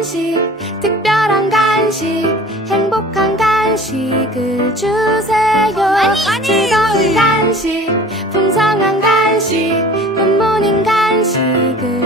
간식, 특별한 간식, 행복한 간식을 주세요. 즐거운 간식, 풍성한 간식, 굿모닝 간식을